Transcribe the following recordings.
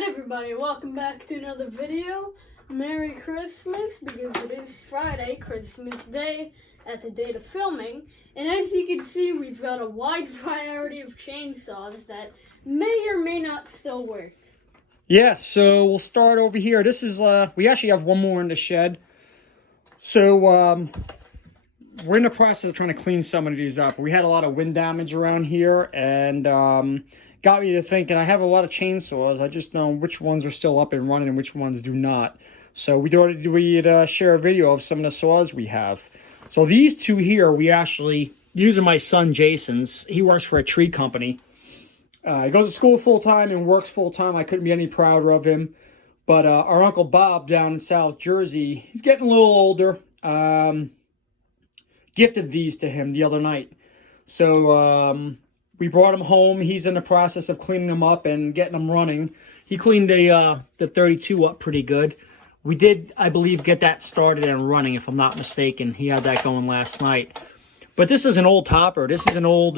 Alright everybody, welcome back to another video. Merry Christmas, because it is Friday, Christmas Day, at the date of filming. And as you can see, we've got a wide variety of chainsaws that may or may not still work. Yeah, so we'll start over here. This is, we actually have one more in the shed. So, we're in the process of trying to clean some of these up. We had a lot of wind damage around here, and got me to thinking, I have a lot of chainsaws. I just know which ones are still up and running and which ones do not. So we thought we'd share a video of some of the saws we have. So these two here, we actually, these are my son Jason's. He works for a tree company. He goes to school full-time and works full-time. I couldn't be any prouder of him. But our Uncle Bob down in South Jersey, he's getting a little older. Gifted these to him the other night. So we brought him home. He's in the process of cleaning them up and getting them running. He cleaned the 32 up pretty good. We did, I believe, get that started and running, if I'm not mistaken. He had that going last night. But this is an old topper. This is an old,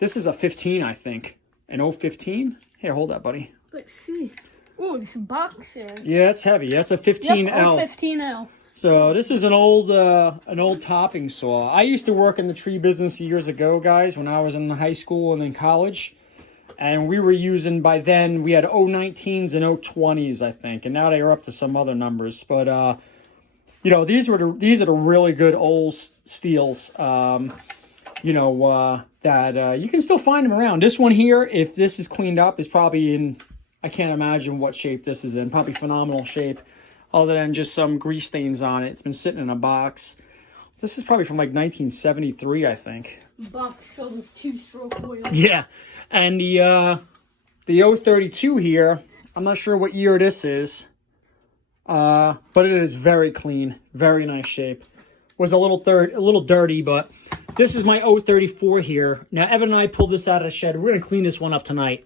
this is a 15, I think. An 015? Here, hold that, buddy. Let's see. Oh, there's a box there. Yeah, it's heavy. That's a 15L. Yep, 15L. So this is an old topping saw. I used to work in the tree business years ago, guys, when I was in high school and in college. And we were using, by then, we had 019s and 020s, I think. And now they are up to some other numbers. But, you know, these are the really good old Stihls, you know, that you can still find them around. This one here, if this is cleaned up, is probably in, I can't imagine what shape this is in. Probably phenomenal shape, other than just some grease stains on it. It's been sitting in a box. This is probably from like 1973, I think. Box filled with 2-stroke oil. Yeah. And the 032 here, I'm not sure what year this is, but it is very clean, very nice shape. Was a little dirty, but this is my 034 here. Now, Evan and I pulled this out of the shed. We're going to clean this one up tonight.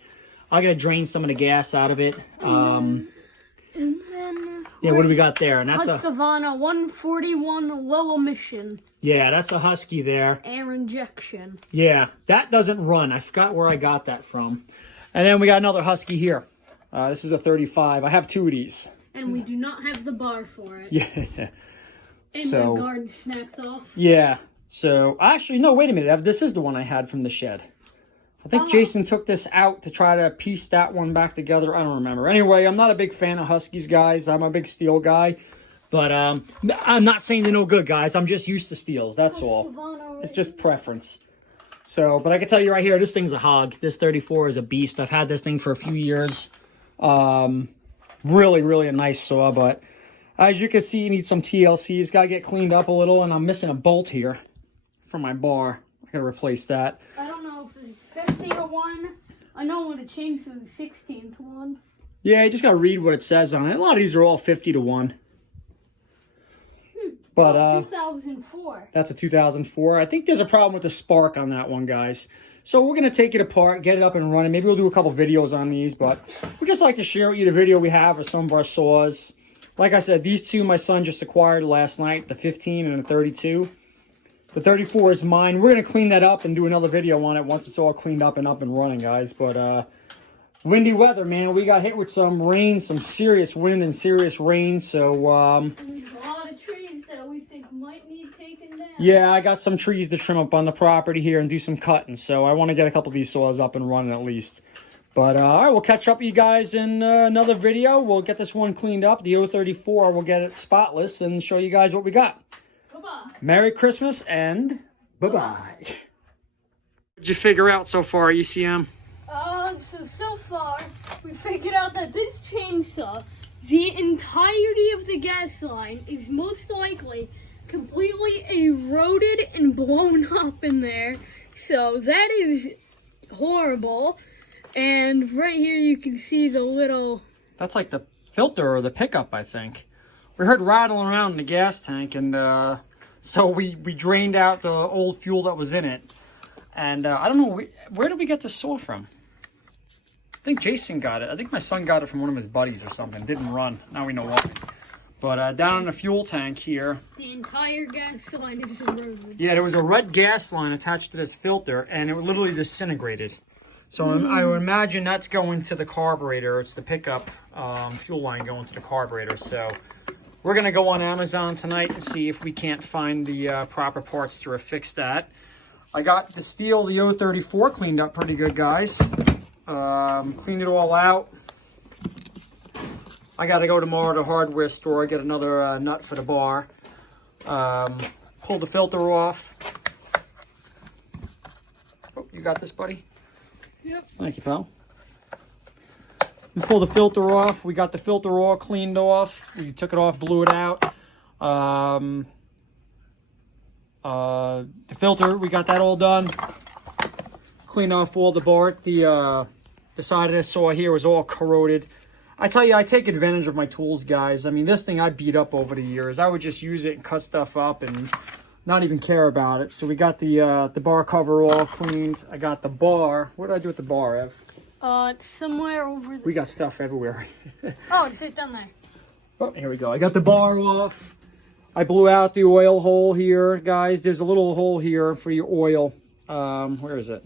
I'm going to drain some of the gas out of it. And then yeah, what do we got there? And that's Husqvarna 141 low emission. Yeah, that's a Husky there. Air injection. Yeah, that doesn't run. I forgot where I got that from. And then we got another Husky here. This is a 35. I have two of these. And we do not have the bar for it. Yeah. And the guard snapped off. Yeah. So, actually, no, wait a minute. This is the one I had from the shed. I think Jason took this out to try to piece that one back together. I don't remember. Anyway, I'm not a big fan of Huskies, guys. I'm a big Stihl guy. But I'm not saying they're no good, guys. I'm just used to Stihls. That's all. It's just preference. So, but I can tell you right here, this thing's a hog. This 34 is a beast. I've had this thing for a few years. Really, really a nice saw. But as you can see, you need some TLCs. Got to get cleaned up a little. And I'm missing a bolt here from my bar. I got to replace that. I don't know if it's 50 to 1. I know when it changed to 16 to 1. Yeah, you just got to read what it says on it. A lot of these are all 50 to 1. But 2004. That's a 2004. I think there's a problem with the spark on that one, guys. So we're going to take it apart, get it up and running. Maybe we'll do a couple videos on these, but we just like to share with you the video we have of some of our saws. Like I said, these two my son just acquired last night, the 15 and the 32. The 34 is mine. We're going to clean that up and do another video on it once it's all cleaned up and running, guys. But windy weather, man. We got hit with some rain, some serious wind and serious rain. So there's a lot of trees that we think might need taken down. Yeah, I got some trees to trim up on the property here and do some cutting. So I want to get a couple of these saws up and running at least. But all right, we'll catch up with you guys in another video. We'll get this one cleaned up. The 034, we'll get it spotless and show you guys what we got. Bye-bye. Merry Christmas and bye-bye. What'd you figure out so far, ECM? So far, we figured out that this chainsaw, the entirety of the gas line is most likely completely eroded and blown up in there. So that is horrible. And right here you can see the little... That's like the filter or the pickup, I think. We heard rattling around in the gas tank, and so we drained out the old fuel that was in it. And I don't know, where did we get this saw from? I think Jason got it. I think my son got it from one of his buddies or something. Didn't run. Now we know why. But down in the fuel tank here... The entire gas line is eroded. Yeah, there was a red gas line attached to this filter, and it literally disintegrated. So I would imagine that's going to the carburetor. It's the pickup fuel line going to the carburetor. So we're going to go on Amazon tonight and see if we can't find the proper parts to fix that. I got the Stihl, the 034 cleaned up pretty good, guys. Cleaned it all out. I got to go tomorrow to the hardware store, get another nut for the bar. Pull the filter off. Oh, you got this, buddy? Yep. Thank you, pal. We pull the filter off. We got the filter all cleaned off. We took it off, blew it out. The filter, we got that all done. Cleaned off all the bark. The side of the saw here was all corroded. I tell you, I take advantage of my tools, guys. I mean, this thing I beat up over the years. I would just use it and cut stuff up and not even care about it. So we got the bar cover all cleaned. I got the bar. What did I do with the bar, Ev? It's somewhere over there. We got stuff everywhere. Oh, it's right down there. Oh, here we go. I got the bar off. I blew out the oil hole here, guys. There's a little hole here for your oil. Where is it?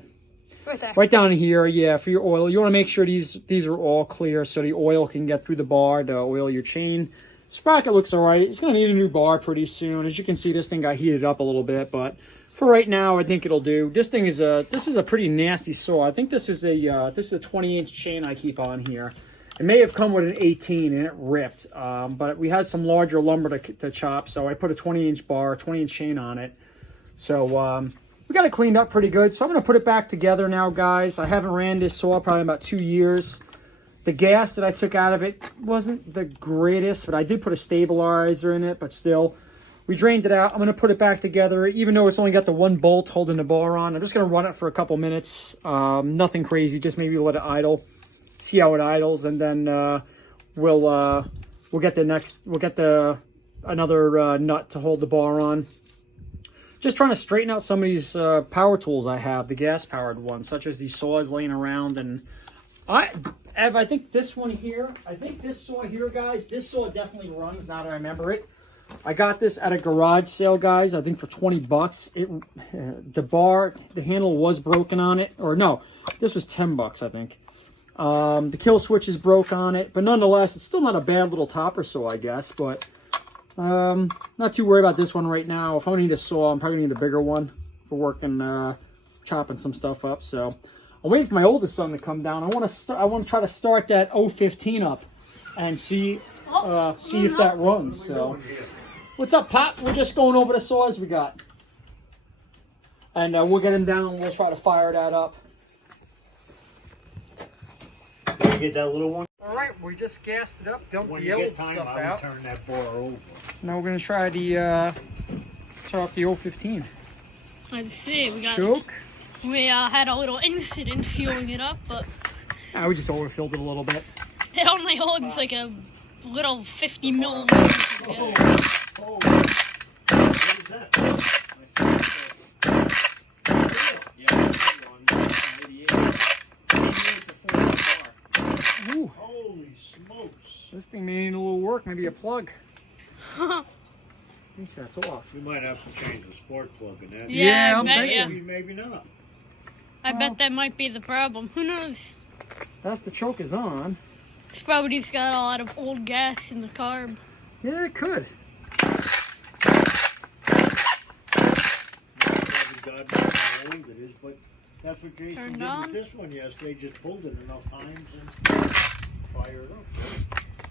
Right there. Right down here, yeah, for your oil. You want to make sure these are all clear so the oil can get through the bar to oil your chain. Sprocket looks all right. It's going to need a new bar pretty soon. As you can see, this thing got heated up a little bit, but for right now, I think it'll do. This is a pretty nasty saw. I think this is a 20-inch chain I keep on here. It may have come with an 18 and it ripped, but we had some larger lumber to chop, so I put a 20-inch bar, 20-inch chain on it. So we got it cleaned up pretty good. So I'm going to put it back together now, guys. I haven't ran this saw probably about 2 years. The gas that I took out of it wasn't the greatest, but I did put a stabilizer in it, but still. We drained it out. I'm going to put it back together, even though it's only got the one bolt holding the bar on. I'm just going to run it for a couple minutes. Nothing crazy, just maybe let it idle. See how it idles, and then we'll get another nut to hold the bar on. Just trying to straighten out some of these power tools I have, the gas powered ones, such as these saws laying around. And Ev, I think this one here, this saw here, guys, this saw definitely runs now that I remember it. I got this at a garage sale, guys, I think for 20 bucks. The handle was broken on it, or no, this was 10 bucks, I think. The kill switch is broke on it, but nonetheless, it's still not a bad little topper saw, I guess. But not too worried about this one right now. If I need a saw, I'm probably going to need a bigger one for working, chopping some stuff up. So I'm waiting for my oldest son to come down. I want to try to start that 015 up and see if that runs. So what's up, Pop? We're just going over the saws we got, and we'll get him down and we'll try to fire that up. Did you get that little one? All right, we just gassed it up, dumped When the you old get time, stuff I will out. turn that bar over. Now we're gonna try the start off the 015. Let's see. Choke. We had a little incident fueling it up, but We just overfilled it a little bit. it only holds like a little 50 milliliters. Oh, what is that? Ooh, Holy smokes. this thing may need a little work, maybe a plug. I think that's off. You might have to change the spark plug in that. Yeah, I I'm bet, thinking. Maybe not. I bet that might be the problem. Who knows? That's the choke is on. It's probably just got a lot of old gas in the carb. Yeah, it could. God knows how old it is, but that's what Jason Turned did on. with this one yesterday. Just pulled it enough times and fired up.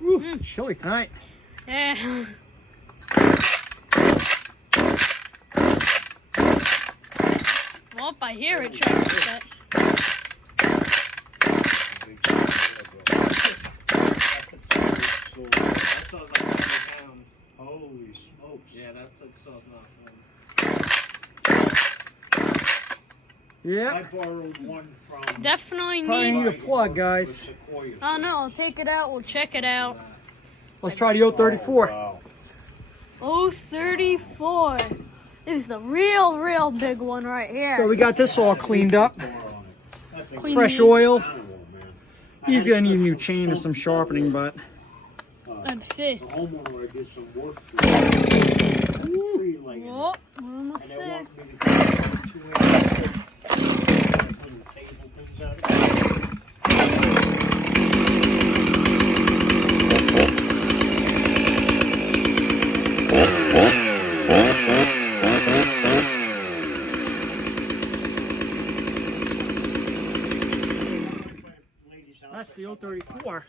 Ooh, chilly tonight. Yeah. Well, if I hear it, try to set. That saw's like 20 pounds. Holy smokes. Yeah, that saw's not. Yeah. I borrowed one from... Definitely Probably need. need a plug, guys. Oh no, I'll take it out. We'll check it out. Let's try the 034. Wow. 034 is the real big one right here. So we got this all cleaned up. That thing Clean Fresh it. oil. man. He's gonna need a new chain or some sharpening, but Let's see. The homeowner I did some work for. Tree lighting. Whoa, we're almost And they there. want me to do 2 inches. and table things out of it. That's the 034.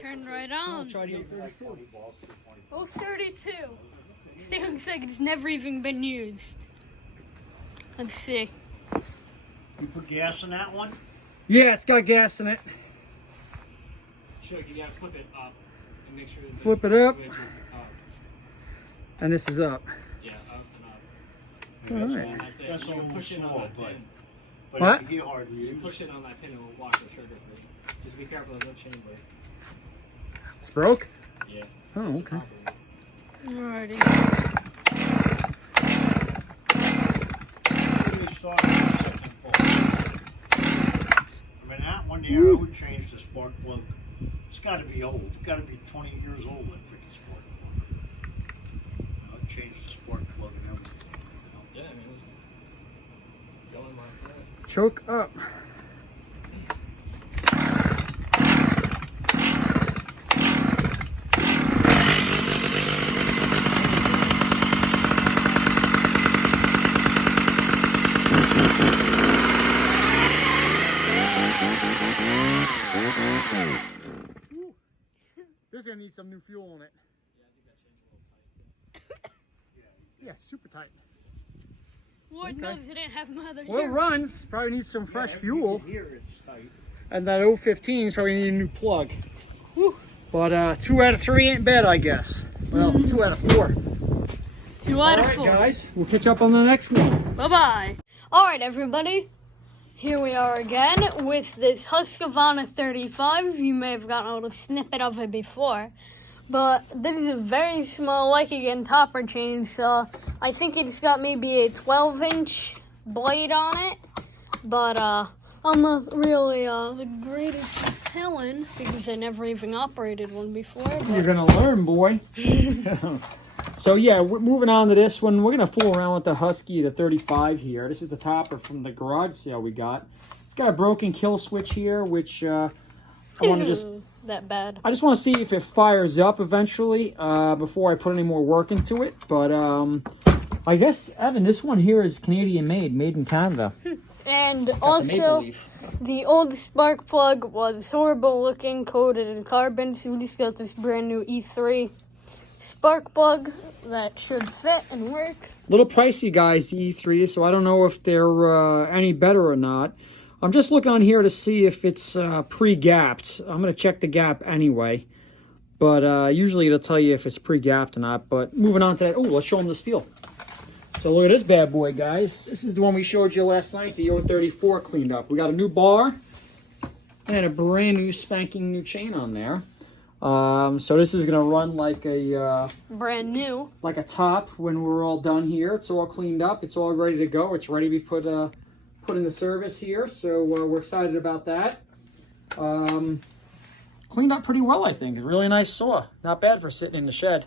Turn right on. Try the 032. Oh, 32. Still looks like it's never even been used. Let's see. You put gas in that one? Yeah, it's got gas in it. Sure, you gotta flip it up and make sure that Flip the it up. switch is up. And this is up. Yeah, up and up. All right. And that's it. That's You can almost push it on small, that but, pin. but What? if you get hard to You use. push it on that pin and it will lock the trigger free. Just be careful of no chamber. It's broke? Yeah. Oh, okay. Alrighty. Really start with the second part. I mean, that one there, I would change the spark plug. It's got to be old. It's got to be 20 years old, that freaking spark plug. I'd change the spark plug and everything. Yeah, I mean, go in my thread. Choke up. This is gonna need some new fuel in it. Yeah, super tight. Lord Okay. knows I didn't have mother Well, it here. runs. Probably needs some fresh Yeah, fuel. you can hear it's tight. And that 015 is probably need a new plug. Whew. But 2 out of 3 ain't bad, I guess. Well, 2 out of 4. 2 out of All right, 4. guys. We'll catch up on the next one. Bye-bye. Alright, everybody. Here we are again with this Husqvarna 35. You may have gotten a little snippet of it before. But this is a very small, like again, topper chainsaw. I think it's got maybe a 12-inch blade on it. But I'm not really the greatest at telling because I never even operated one before. You're But going to learn, boy. So, yeah, we're moving on to this one. We're going to fool around with the Husky, the 35 here. This is the topper from the garage sale we got. It's got a broken kill switch here, which I want to just... isn't that bad. I just want to see if it fires up eventually before I put any more work into it. But I guess, Evan, this one here is Canadian made in Canada. And Got the maple also, leaf. the old spark plug was horrible looking, coated in carbon, so we just got this brand new E3 spark plug that should fit and work. Little pricey, guys, the E3, so I don't know if they're any better or not. I'm just looking on here to see if it's pre-gapped. I'm going to check the gap anyway. But usually it'll tell you if it's pre-gapped or not. But moving on to that, oh, let's show them the steel. So look at this bad boy, guys. This is the one we showed you last night, the 034 cleaned up. We got a new bar and a brand new spanking new chain on there. So this is going to run like a Brand new. like a top when we're all done here. It's all cleaned up. It's all ready to go. It's ready to be put in the service here. So we're excited about that. Cleaned up pretty well, I think. A really nice saw. Not bad for sitting in the shed.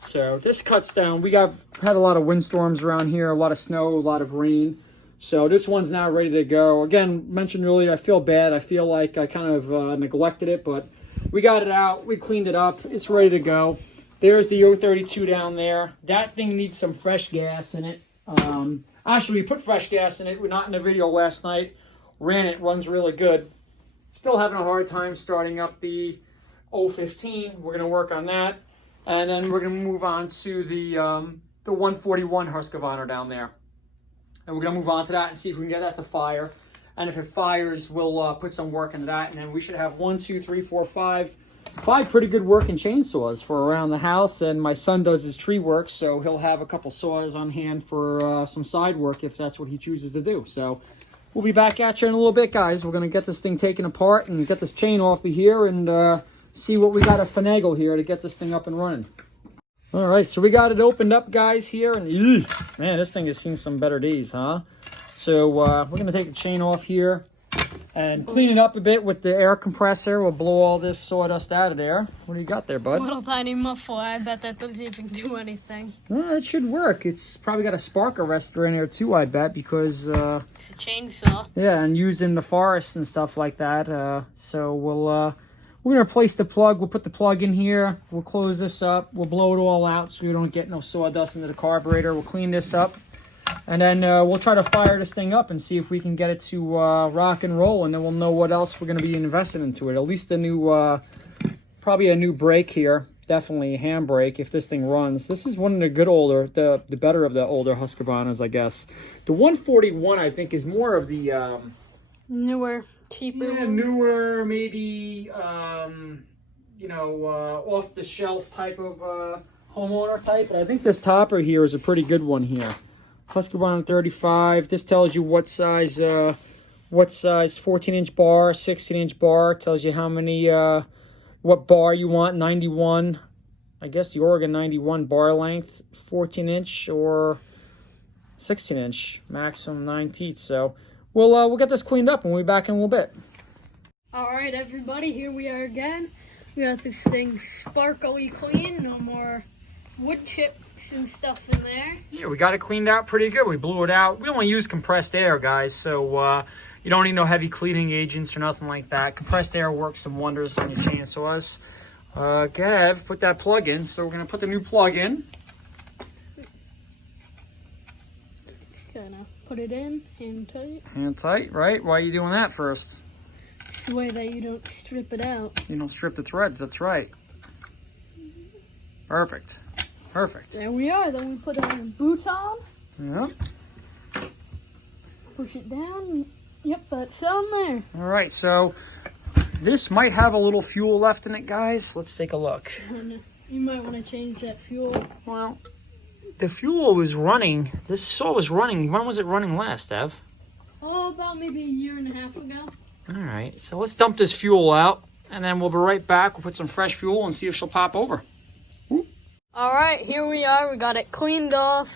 So this cuts down. We had a lot of windstorms around here, a lot of snow, a lot of rain. So this one's now ready to go. Again, mentioned earlier, I feel bad. I feel like I kind of neglected it, but we got it out. We cleaned it up. It's ready to go. There's the 032 down there. That thing needs some fresh gas in it. Actually, we put fresh gas in it. We're not in the video last night. Ran it. Runs really good. Still having a hard time starting up the 015. We're going to work on that. And then we're going to move on to the 141 Husqvarna down there. And we're going to move on to that and see if we can get that to fire. And if it fires, we'll put some work into that. And then we should have 1, 2, 3, 4, 5 pretty good working chainsaws for around the house. And my son does his tree work, so he'll have a couple saws on hand for some side work if that's what he chooses to do. So we'll be back at you in a little bit, guys. We're going to get this thing taken apart and get this chain off of here and see what we got to finagle here to get this thing up and running. All right, so we got it opened up, guys, here. And man, this thing has seen some better days, huh? So we're going to take the chain off here. and clean it up a bit with the air compressor. We'll blow all this sawdust out of there. What do you got there, bud? Little tiny muffler. I bet that doesn't even do anything. Well, it should work. It's probably got a spark arrestor in there too, I bet, because It's a chainsaw. yeah, and used in the forest and stuff like that. So we're gonna replace the plug. We'll put the plug in here. We'll close this up. We'll blow it all out so we don't get no sawdust into the carburetor. We'll clean this up. And then we'll try to fire this thing up and see if we can get it to rock and roll, and then we'll know what else we're going to be investing into it. At least a new, probably a new brake here. Definitely a handbrake if this thing runs. This is one of the good older, the better of the older Husqvarnas, I guess. The 141, I think, is more of the... Newer, cheaper. Yeah, newer, maybe, you know, off-the-shelf type of homeowner type. But I think this topper here is a pretty good one here. Husqvarna 35. This tells you what size 14-inch bar, 16-inch bar. Tells you how many, what bar you want. 91. I guess the Oregon 91 bar length, 14-inch or 16-inch, maximum 9 teeth. So we'll get this cleaned up and we'll be back in a little bit. All right, everybody, here we are again. We got this thing sparkly clean. No more wood chips and stuff in there. Yeah, we got it cleaned out pretty good. We blew it out. We only use compressed air, guys, so you don't need no heavy cleaning agents or nothing like that. Compressed air works some wonders on your chainsaws. Gav, put that plug in. So we're going to put the new plug in. Just gonna put it in, hand tight. Hand tight, right? Why are you doing that first? It's the way that you don't strip it out. You don't strip the threads, that's right. Perfect. Perfect. There we are. Then we put our boot on. Yep. Push it down. Yep, that's on there. All right, so this might have a little fuel left in it, guys. Let's take a look. You might want to change that fuel. Well, the fuel was running. This saw was running. When was it running last, Ev? Oh, about maybe a year and a half ago. All right, so let's dump this fuel out, and then we'll be right back. We'll put some fresh fuel and see if she'll pop over. All right, here we are. We got it cleaned off.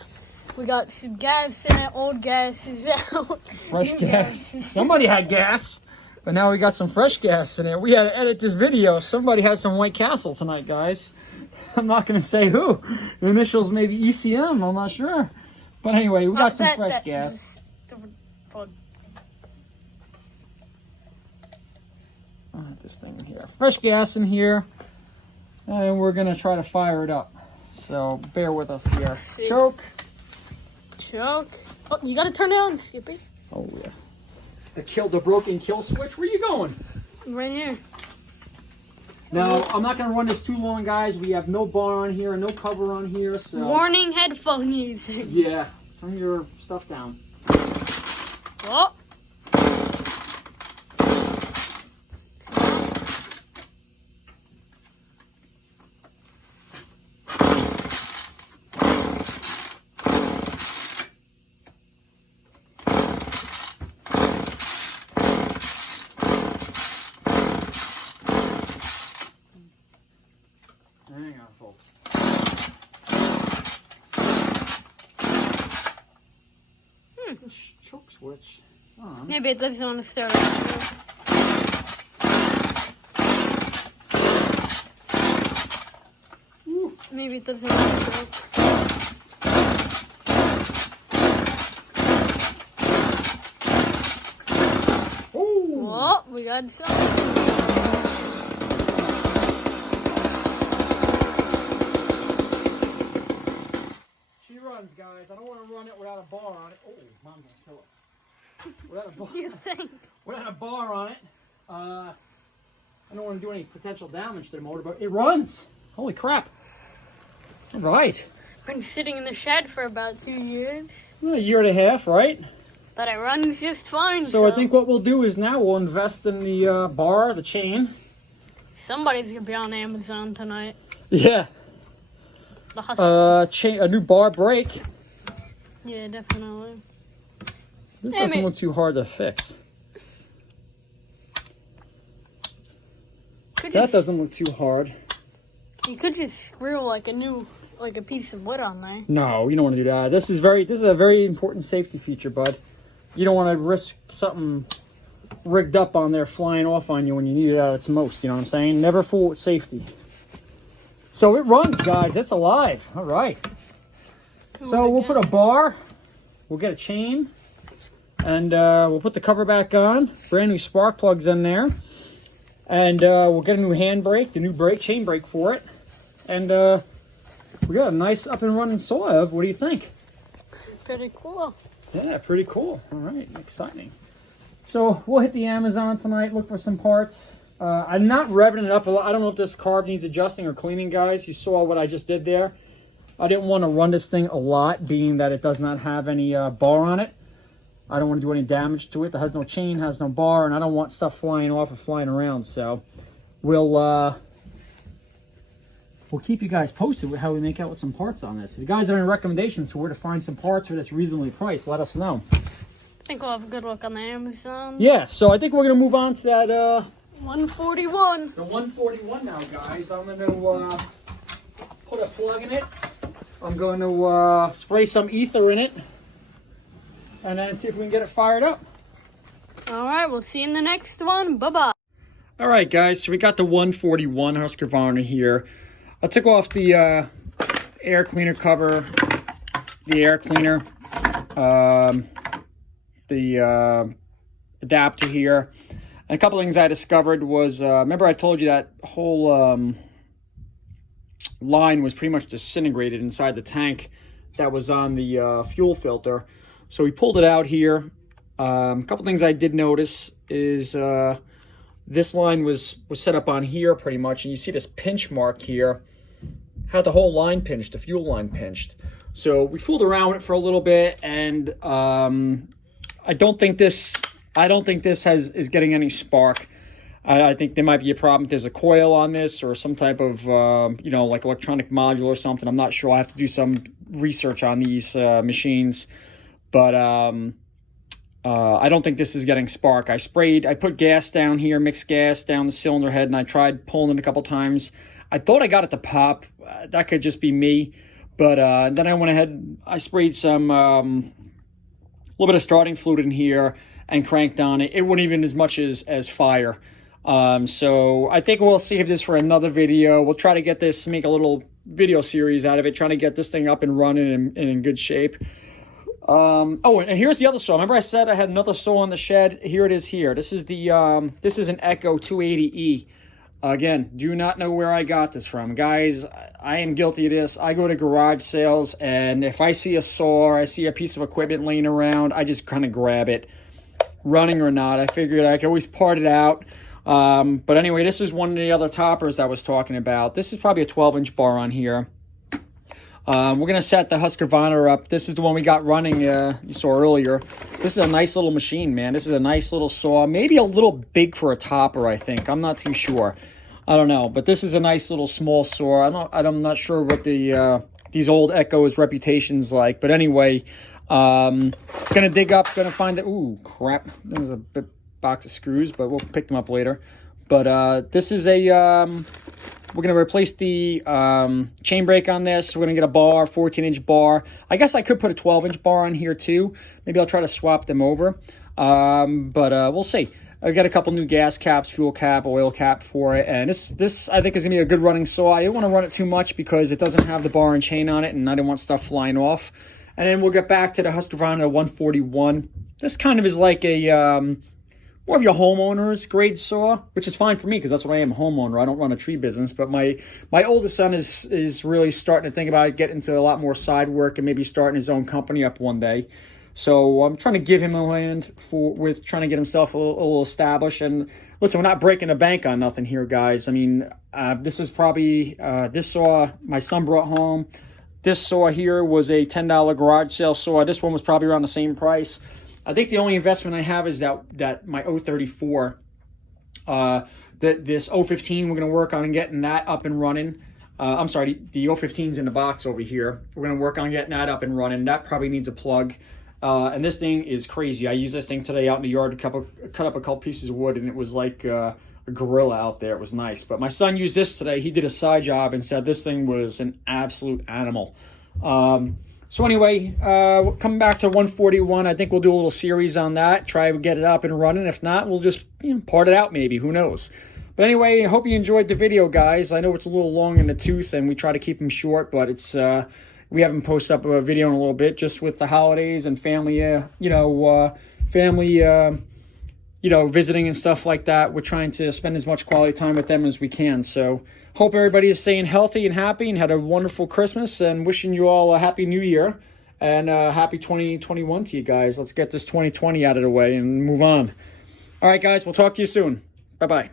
We got some gas in it. Old gas is out. Fresh gas. Somebody had gas, but now we got some fresh gas in it. We had to edit this video. Somebody had some White Castle tonight, guys. I'm not going to say who. The initials maybe ECM. I'm not sure. But anyway, we got some fresh gas. I'll have this thing here. Fresh gas in here. And we're going to try to fire it up. So bear with us here. Choke. Choke. Oh, you got to turn it on, Skippy. Oh, yeah. The broken kill switch. Where you going? Right here. Now, I'm not going to run this too long, guys. We have no bar on here, no cover on here. So warning headphone music. Yeah. Turn your stuff down. Oh. Hang on, folks. Choke switch. Maybe it doesn't want to start up. Maybe it doesn't want to start up. Oh, we got some. Guys, I don't want to run it without a bar on it. Oh, Mom's gonna kill us. Without a bar, You think? without a bar on it, I don't want to do any potential damage to the motor, but it runs. Holy crap! All right. Been sitting in the shed for about 2 years, A year and a half, right? but it runs just fine. So I think what we'll do is now we'll invest in the bar, the chain. Somebody's gonna be on Amazon tonight. Yeah. The Husky. A new bar brake. Yeah, definitely. This doesn't look too hard to fix. That doesn't look too hard. You could just screw like a piece of wood on there. No, you don't want to do that. This is a very important safety feature, bud. You don't want to risk something rigged up on there flying off on you when you need it at its most, you know what I'm saying? Never fool with safety. So it runs, guys. It's alive. All right. So we'll put a bar, we'll get a chain, and we'll put the cover back on. Brand new spark plugs in there. And we'll get a new handbrake, the new brake, chain brake for it. And we got a nice up and running saw. What do you think? Pretty cool. Yeah, pretty cool. All right, exciting. So we'll hit the Amazon tonight, look for some parts. I'm not revving it up a lot. I don't know if this carb needs adjusting or cleaning, guys. You saw what I just did there. I didn't want to run this thing a lot, being that it does not have any bar on it. I don't want to do any damage to it. It has no chain, has no bar, and I don't want stuff flying off or flying around. So we'll keep you guys posted with how we make out with some parts on this. If you guys have any recommendations for where to find some parts for this reasonably priced, let us know. I think we'll have a good look on the Amazon. Yeah, so I think we're going to move on to that 141. the 141 now, guys. I'm going to put a plug in it. I'm going to spray some ether in it, and then see if we can get it fired up. All right, we'll see you in the next one. Bye-bye. All right, guys, so we got the 141 Husqvarna here. I took off the air cleaner cover, the air cleaner, the adapter here. And a couple things I discovered was, remember I told you that whole line was pretty much disintegrated inside the tank that was on the fuel filter. So we pulled it out here. A couple things I did notice is this line was set up on here pretty much, and you see this pinch mark here. Had the whole line pinched, the fuel line pinched. So we fooled around with it for a little bit, and I don't think this is getting any spark. I think there might be a problem. There's a coil on this or some type of, like electronic module or something. I'm not sure. I have to do some research on these machines. But I don't think this is getting spark. I put gas down here, mixed gas down the cylinder head, and I tried pulling it a couple times. I thought I got it to pop. That could just be me. But then I went ahead, I sprayed some, a little bit of starting fluid in here and cranked on it. It wouldn't even as much as fire. So I think we'll save this for another video. We'll try to get this, make a little video series out of it, trying to get this thing up and running and in good shape. Oh, and here's the other saw. Remember I said I had another saw in the shed? Here it is here. This is the, this is an Echo 280E. Again, do not know where I got this from. Guys, I am guilty of this. I go to garage sales, and if I see a saw or I see a piece of equipment laying around, I just kind of grab it. Running or not, I figured I could always part it out. But anyway, this is one of the other toppers I was talking about. This is probably a 12-inch bar on here. We're going to set the Husqvarna up. This is the one we got running, you saw earlier. This is a nice little machine, man. This is a nice little saw. Maybe a little big for a topper, I think. I'm not too sure. I don't know. But this is a nice little small saw. I'm not sure what the these old Echo's reputation's like. But anyway, gonna dig up, gonna find the... Ooh, crap. There's a bit box of screws, but we'll pick them up later. But this is a... we're going to replace the chain brake on this. We're going to get a bar, 14-inch bar. I guess I could put a 12-inch bar on here too. Maybe I'll try to swap them over. But we'll see. I got a couple new gas caps, fuel cap, oil cap for it. And this I think is going to be a good running saw. I didn't want to run it too much because it doesn't have the bar and chain on it, and I didn't want stuff flying off. And then we'll get back to the Husqvarna 141. This kind of is like a... more of your homeowner's grade saw, which is fine for me because that's what I am, a homeowner. I don't run a tree business, but my oldest son is really starting to think about getting into a lot more side work and maybe starting his own company up one day. So I'm trying to give him a hand with trying to get himself a little established. And listen, we're not breaking the bank on nothing here, guys. I mean, this is probably, this saw my son brought home. This saw here was a $10 garage sale saw. This one was probably around the same price. I think the only investment I have is that my 034, this 015, we're going to work on getting that up and running. I'm sorry, the 015's in the box over here. We're going to work on getting that up and running. That probably needs a plug. And this thing is crazy. I used this thing today out in the yard to cut up a couple pieces of wood, and it was like a gorilla out there. It was nice. But my son used this today. He did a side job and said this thing was an absolute animal. So anyway, coming back to 141, I think we'll do a little series on that. Try to get it up and running. If not, we'll just part it out maybe. Who knows? But anyway, I hope you enjoyed the video, guys. I know it's a little long in the tooth, and we try to keep them short, but it's we haven't posted up a video in a little bit, just with the holidays and family, visiting and stuff like that. We're trying to spend as much quality time with them as we can. So hope everybody is staying healthy and happy and had a wonderful Christmas, and wishing you all a happy new year and happy 2021 to you guys. Let's get this 2020 out of the way and move on. All right, guys, we'll talk to you soon. Bye-bye.